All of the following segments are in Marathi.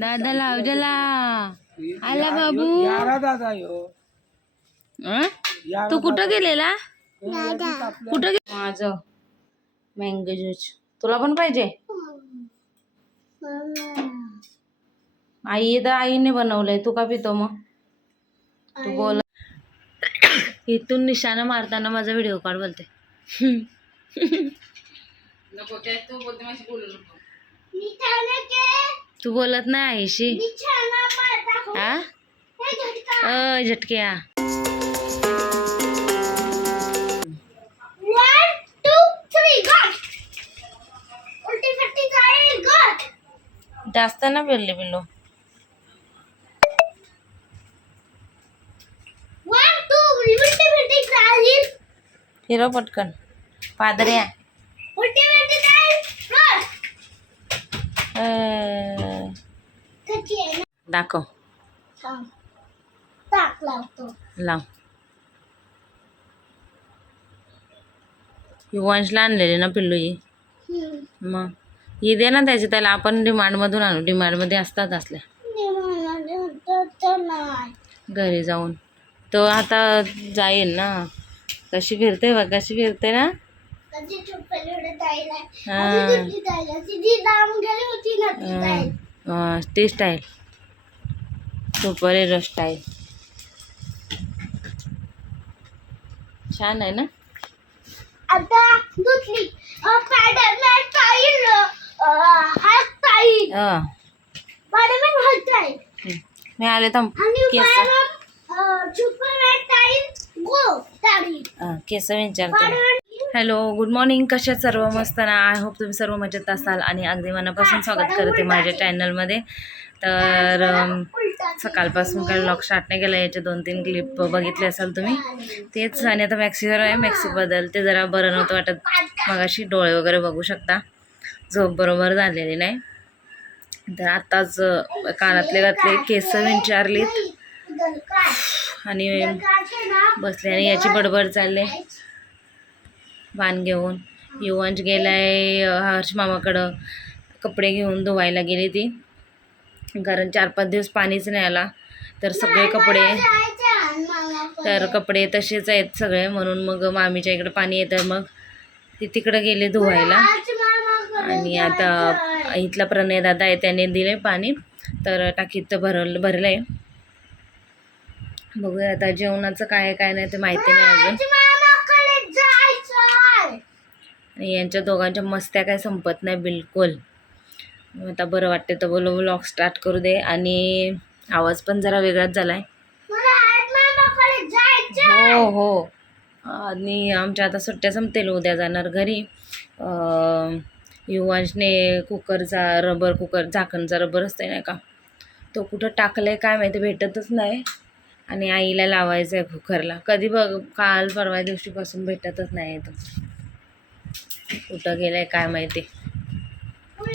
दादा लाव जला. आला बाबू. यारा दादा यो? तू कुठं गेलेला? कुठं गे माझं. मँगो ज्यूस तुला पण पाहिजे? आई तर आईने बनवलंय. तू का पितो मग? तू बोल. इथून निशाणा मारताना माझा व्हिडिओ काढ बोलते. तू बोलत नाही आईशी हा अ झटक्या जास्त ना बोलले बिल्लो फिरव पटकन. पादऱ्या. दाखव. लाव. युवांशला आणलेले ना पिल्लू ही. मग. ही दे ना त्याची त्याला आपण डिमांडमधून आणू. डिमांडमध्ये असतात असल्या. घरी जाऊन. तो आता जाईल ना. कशी फिरते बघ कशी फिरते ना? हा. ती स्टाईल सुपर हिरो स्टाईल छान आहे ना? आता दुसरी स्पायडरमॅन स्टाईल हा स्टाईल हा. स्पायडरमॅन हा स्टाईल मी आले थांब. केस. सुपरमॅन स्टाईल गो स्टाईल केस विचारते. Hello good morning. कशा सर्व मस्त ना? आय होप तुम्ही सर्व मजेत असाल आणि अगदी मनापासून स्वागत करते माझ्या चॅनलमध्ये. तर सकाळपासून काही लॉक स्टार्ट नाही केलं याचे दोन तीन क्लिप बघितले असाल तुम्ही. तेच आणि आता मॅक्सीवर आहे. मॅक्सीबद्दल ते जरा बरं नव्हतं वाटत. मगाशी डोळे वगैरे बघू शकता. झोप बरोबर झालेली नाही. तर आत्ताच कानातले घातले केस विचारलीत. आणि बसले आणि याची बडबड चालले. वाण घेऊन. युवंश गेलाय आहे हर्ष मामाकडं कपडे घेऊन धुवायला गेली ती. कारण चार पाच दिवस पाणीच नाही आला. तर सगळे कपडे तर कपडे तसेच आहेत सगळे. म्हणून मग मामीच्या इकडे पाणी येतं मग ती तिकडं गेले धुवायला. आणि आता इथला प्रणय दादा आहे त्याने दिले पाणी. तर टाकीत भरल भरलं आहे बघूया आता जेवणाचं काय काय नाही ते माहिती नाही अजून. यांच्या दोघांच्या मस्त्या काय संपत नाही बिलकुल. आता बरं वाटते तर बोलो व्लॉग स्टार्ट करू दे. आणि आवाज पण जरा वेगळाच झाला आहे हो हो. आणि आमच्या आता सुट्ट्या संपतील उद्या जाणार घरी. अं, युवांशने कुकरचा रबर कुकर झाकणचा रबर असते नाही का? तो कुठं टाकलं आहे काय माहिती भेटतच नाही. आणि आईला लावायचं आहे कुकरला. कधी बघ काल परवा दिवशीपासून भेटतच नाही तो. कुठं गेलाय काय माहिती.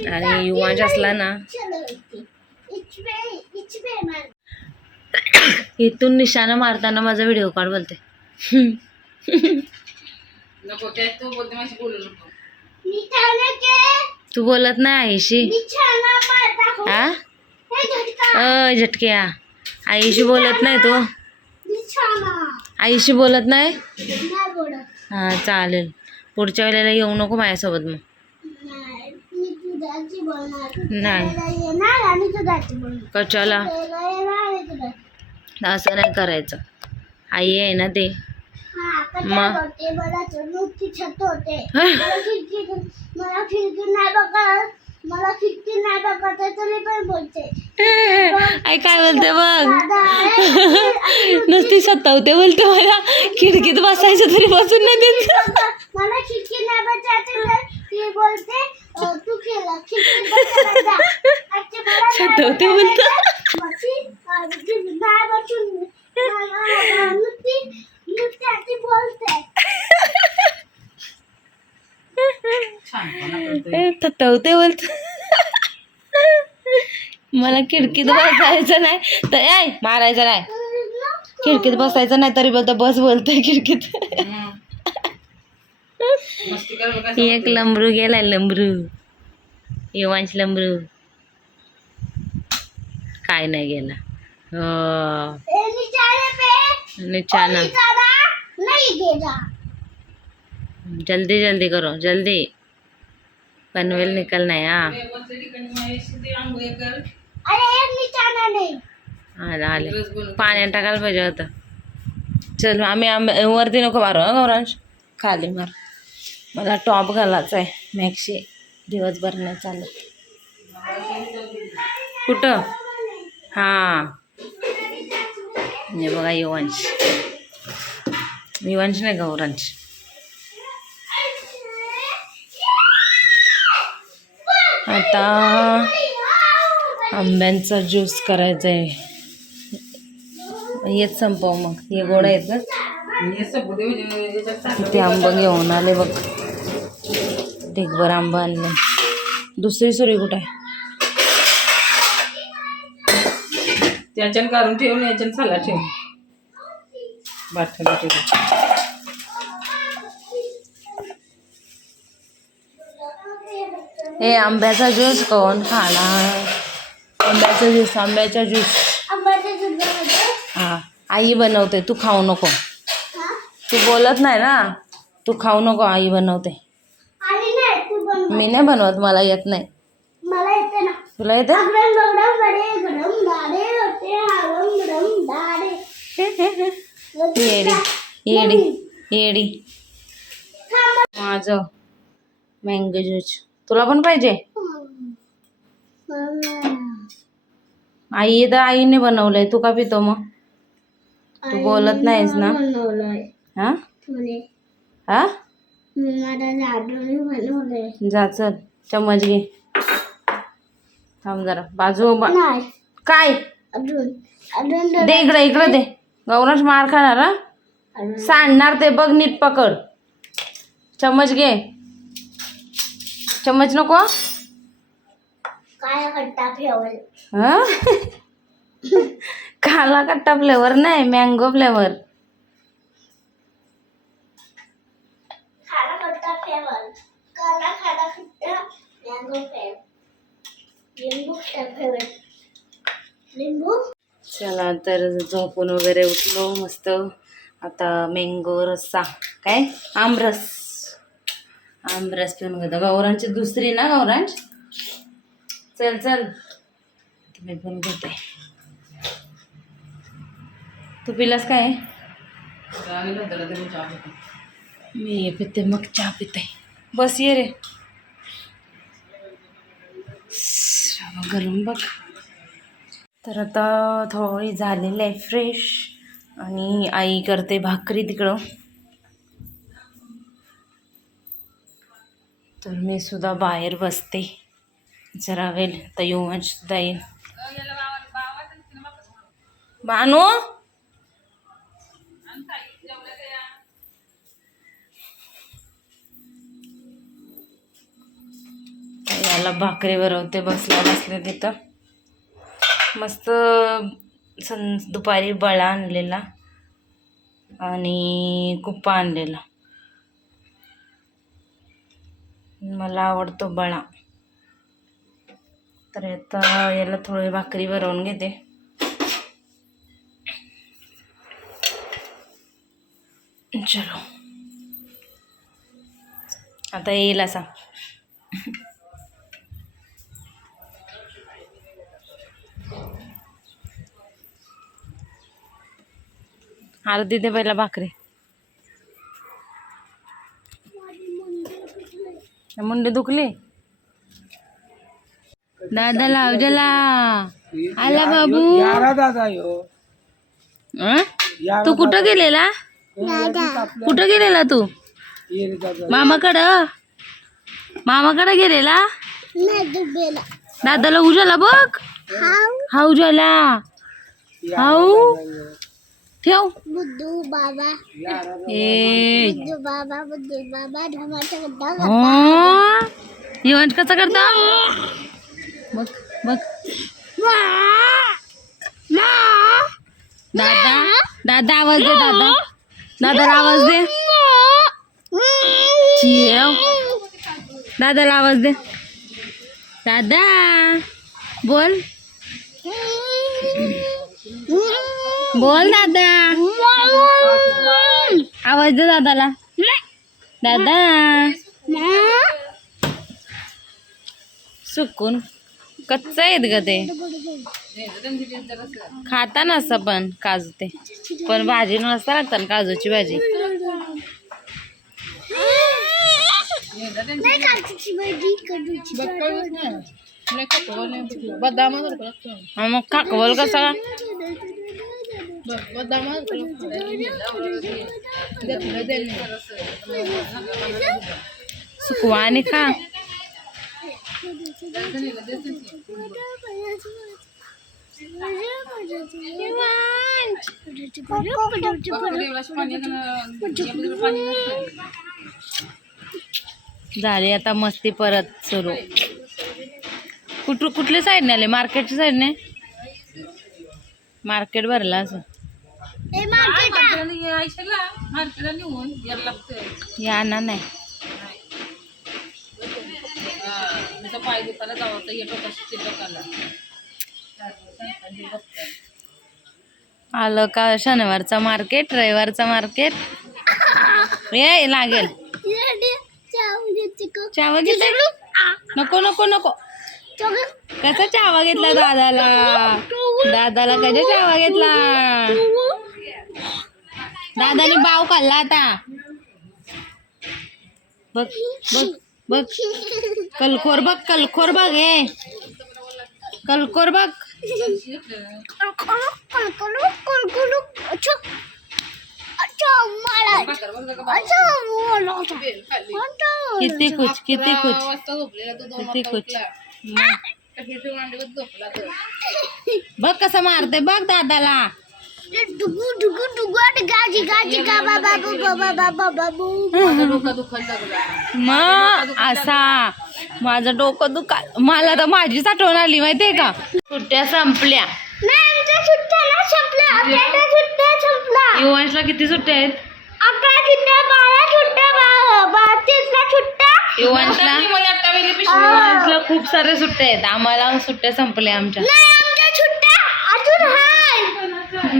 आणि युवांश असला ना इथून निशाणा मारताना माझा व्हिडिओ काढ बोलते तू बोलत नाही आईशी. हा. अ झटक्या. आईशी बोलत नाही तू. आईशी बोलत नाही? हा चालेल. पुढच्या वेळेला येऊ नको माझ्यासोबत मग. नाही कशाला? असं नाही करायचं. आई आहे ना ते. हा, मग? मला नाही बघत. तरी पण बोलते. आई काय बोलते बघ. नुसती सतावते बोलते मला. खिडकीत बसायचं तरी बसून नाही देत. मला खिडकी नाही बघायची तर ती बोलते अं, तू खेळा खिडकी जा. आजचे मला नाही बोलतो. जा. मग ती, अं, ती नाही बसून अं, अं, नुसती नुसती अशी बोलते. थतवते बोलत. मला खिडकीत बसायचं नाही. तर ऐ मारायचं नाही. खिडकीत बसायचं नाही तरी बोलतो बस बोलतोय खिडकीत. एक लंबरू गेलाय लंबरू. युवांश लंबरू. काय नाही गेला. हो निचाना निचाना नहीं गिरा जल्दी जल्दी करो जल्दी. पनवेल निकलना है हाँ. अरे एक निचाना नहीं. आलं आले पाण्यात टाकायला पाहिजे होतं चल आम्ही आंबे वरती नको मारू हं गौरांश? खाली मार. मला टॉप घालायचा आहे मॅक्सी दिवसभर नाही चालत. कुठं? हां. हे बघा युवांश. युवांश नाही गौरांश आता आंब्यांचा ज्यूस करायचा आहे येत संपव मग. हे गोड आहेत ना? किती आंब घेऊन आले बघ. ढिगभर आंबा आणले दुसरी सुरी कुठे आहे? त्याच्यानं काढून ठेवून याच्यानं साला ठेव बाठला ठेव हे आंब्याचा ज्यूस कोण खाणार आंब्याचा ज्यूस आंब्याचा ज्यूस. हा आई बनवते तू खाऊ नको. तू बोलत नाही ना? तू खाऊ नको आई बनवते. मी नाही बनवत मला येत नाही. मला येते ना. तुला येते? येडी येडी येडी. माझं मँगो ज्यूस तुला पण पाहिजे? आई तर आईने बनवलंय तू का पितो मग? तू बोलत नाहीस ना? हा? हा? जा चल. चम्मच घे. थांब जरा. बाजू बा काय? दे. इकडे इकडे दे. गौरच मार खाणार हा? सांडणार ते बघ नीट पकड. चम्मच घे. चम्मच नको? काय कट्टा ठेवल हा? काला कट्टा फ्लेवर नाही मँगो फ्लेवर. खारा कट्टा ठेवल काला खारा कट्टा मँगो फ्लेवर लिंबू फ्लेवर लिंबू चला तर झोपून वगैरे उठलो मस्त. आता मँगो रस्सा. काय? आमरस. आमरस पिऊन घेतो. गौरांची दुसरी ना गौरांश चल चल. मी पण घेते. तू पिलास काय? मी ये पिते. हे पिते मग चहा पिते. बस ये रे. गरम बघ. तर आता थोडी झालेलं आहे फ्रेश आणि आई करते भाकरी तिकडं. तर मी सुद्धा बाहेर बसते. जरा वेळ तर येऊन सुद्धा येईल बानू! याला भाकरी भरवते बसल्या बसल्या तिथं. मस्त सं दुपारी बळा आणलेला आणि कुप्पा आणलेला. मला आवडतो बळा. तर आता याला थोडी भाकरी भरवून घेते. चलो. आता येईल असा. आरती दे पहिला भाकरी मुंडी दुखली दादा लाव जला आला बाबू तू कुठं गेलेला कुठं गेलेला तू मामाकडं मामाकडं गेलेला दादाला उजाला बघ हा उजाला हाऊ ठेव. बुद्धू बाबा. ए. बुद्धू बाबा बुद्धू बाबा धमाचा गड्डा हो. इव्हेंट कसा करता? बघ बघ. दादा दादा आवाज दे दादा. दादाला आवाज दे. दादाला आवाज दे. दादा बोल. बोल दादा. आवाज दे दादाला. दादा. सुकून कच्च आहेत ग ते. खाता नसतं पण काजू ते. पण भाजी नसता लागतात काजूची भाजी. नाही काजूची भाजी. बदाम हा, मग काकवल कसा बदाम सुकवा आणि खा. झाली आता मस्ती परत सुरू. कुठ कुठल्या साईडने आले? मार्केटच्या साईडने? मार्केट भरला असं. या ना नाही आलं का शनिवारचा मार्केट रविवारचा मार्केट? ये लागेल. नको नको नको. कसा चावा घेतला दादाला? दादाला कसा चावा घेतला? दादाने बाव खाल्ला आता. बघ बघ बघ. कलखोर बघ कलखोर बघ हे. कलखोर बघ. किती कुछ किती कुछ. किती कुछ. बघ कसं मारते बघ दादाला. डुगू डुगू डुगू आणि गाजी गाजी गा बाबा बाबा बाबा बाबू डोकं दुखायला लागला मग असा. माझं डोकं दुखा मला तर माझीच आठवण आली माहितीये का? सुट्ट्या संपल्या. नाही आमच्या सुट्ट्या ना संपल्या. आपल्या सुट्ट्या संपला युवांशला किती सुट्ट्या आहेत? अकरा सुट्ट्या बारा सुट्ट्या बा- बा- तीसला सुट्ट्या. युवांशला युवांशला खूप सारे सुट्ट्या आहेत. आम्हाला सुट्ट्या संपल्या आमच्या. नाही आमच्या सुट्ट्या अजून हाय.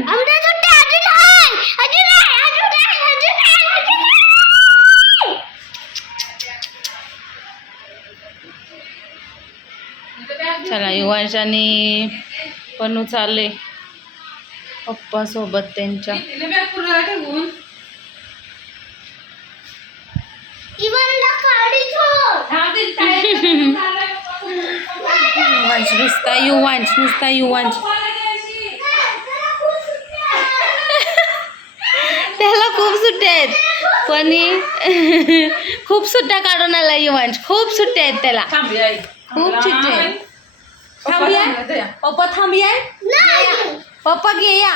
आमच्या सुट्ट्या अजून हाय अजून हाय अजून हाय अजून हाय अजून हाय चला युवांश आणि पनू चालले पप्पा सोबत त्यांच्या तिने बॅग पूर्ण ठेवून इवनला काढी छोड युवांश नुसता युवांश नुसता युवांश त्याला खूप सुट्ट्या आहेत. पण ही- खूप सुट्ट्या काढून आला युवांश. खूप सुट्ट्या आहेत त्याला. थांबी आई खूप सुट्ट्या आहेत. थांबी आहे पप्पा थांबी आहे नाही. पप्पा घे या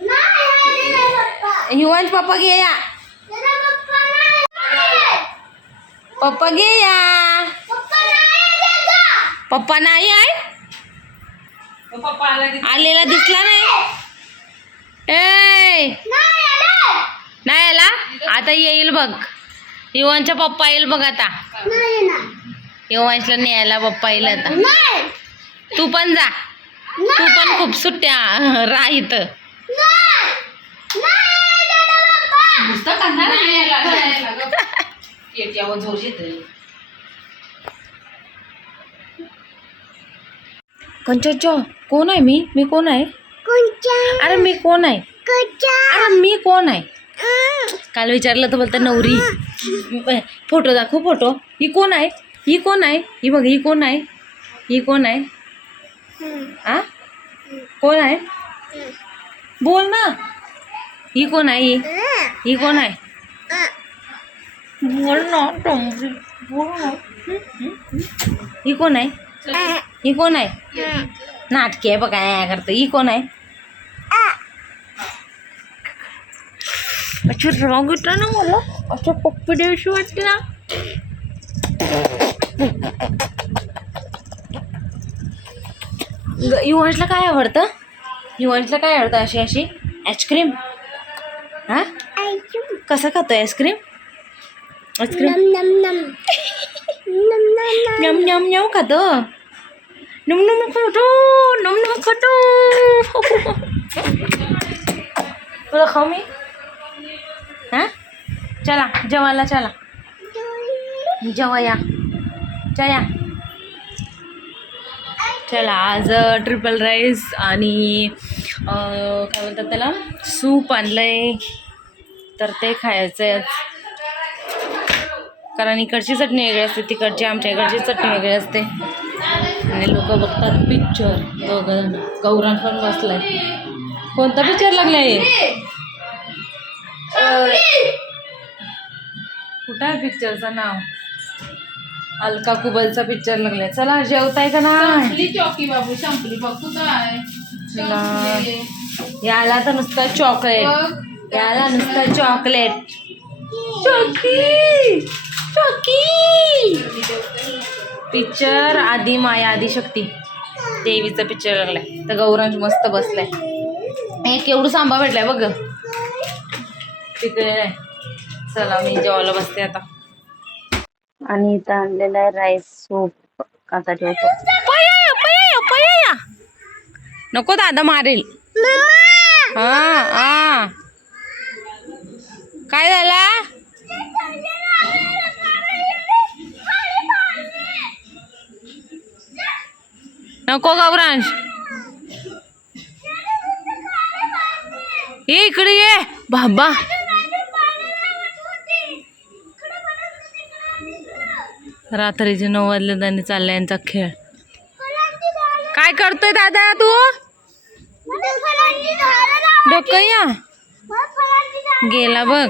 नाही नाही पप्पा. युवांश पप्पा घे या त्याला पप्पा नाही पप्पा घे या पप्पा नाही त्याचा पप्पा नाही आहे? पप्पा आला की आलेला दिसला नाही ए नाही आलं आता येईल बघ युवांचा पप्पा येईल बघ आता युवांशला न्यायला पप्पा येईल आता तू पण जा तू पण खूप सुट्ट्या नाही त्याला पप्पा नुसतं कांदा नाही यायला, नाही यायला गं. पेट्यावर जोर येतोय. कंचो कोण आहे मी मी कोण आहे अरे मी कोण आहे अरे मी कोण आहे काल विचारलं तर बोलतं नवरी फोटो दाखव फोटो ही कोण आहे ही कोण आहे ही बघ ही कोण आहे ही कोण आहे आ कोण आहे बोल ना ही कोण आहे ही ही कोण आहे बोल ना बोल ना हं, हं, हं. ही कोण आहे ही कोण आहे? नाटके आहे बघा या करतं. ही कोण आहे? अच्छा राग येतो ना मला. असं पप्पी द्यावीशी वाटते ना. युवांशला काय आवडतं? युवांशला काय आवडतं अशी अशी? आईस्क्रीम हा? कसं खातोय आईस्क्रीम आईस्क्रीम नम नम नम खातो. नमनम खोटू नमनम खोटू तुला खाऊ मी हां चला जेवायला चला जेवा या चला चला आज uh, ट्रिपल राईस आणि uh, काय म्हणतात त्याला? सूप आणलं आहे तर ते खायचं आहे कारण इकडची चटणी वेगळी असते तिकडची आमच्या इकडची चटणी वेगळी असते. आणि लोक बघतात पिक्चर दोघं गौरांग पण बसलाय. कोणता पिक्चर लागलाय कुठं आहे पिक्चरचं नाव? अलका कुबलचा पिक्चर लागलाय. चला जेवताय का नाही? संपली चौकी बाबू संपली. बघ. याला तर नुसतं चॉकलेट. याला नुसतं चॉकलेट चॉकी चॉकी! पिक्चर आधी माया आधी शक्ती. देवीचा पिक्चर लागलाय तर गौरांश मस्त बसलाय. एक एवढं सांबा भेटलाय बघ. तिकडे. चला मी जेवायला बसते आता. आणि इथं आणलेलं आहे राईस सूप काचा ठेवतो पया पया पया. नको दादा मारेल. हा हा. काय झाला? नको गौरांश ये इकडे ये. बाबा. रात्रीचे नऊ वाजले त्यांनी चाललाय यांचा खेळ. काय करतोय दादा तू? डोकं या. गेला बघ.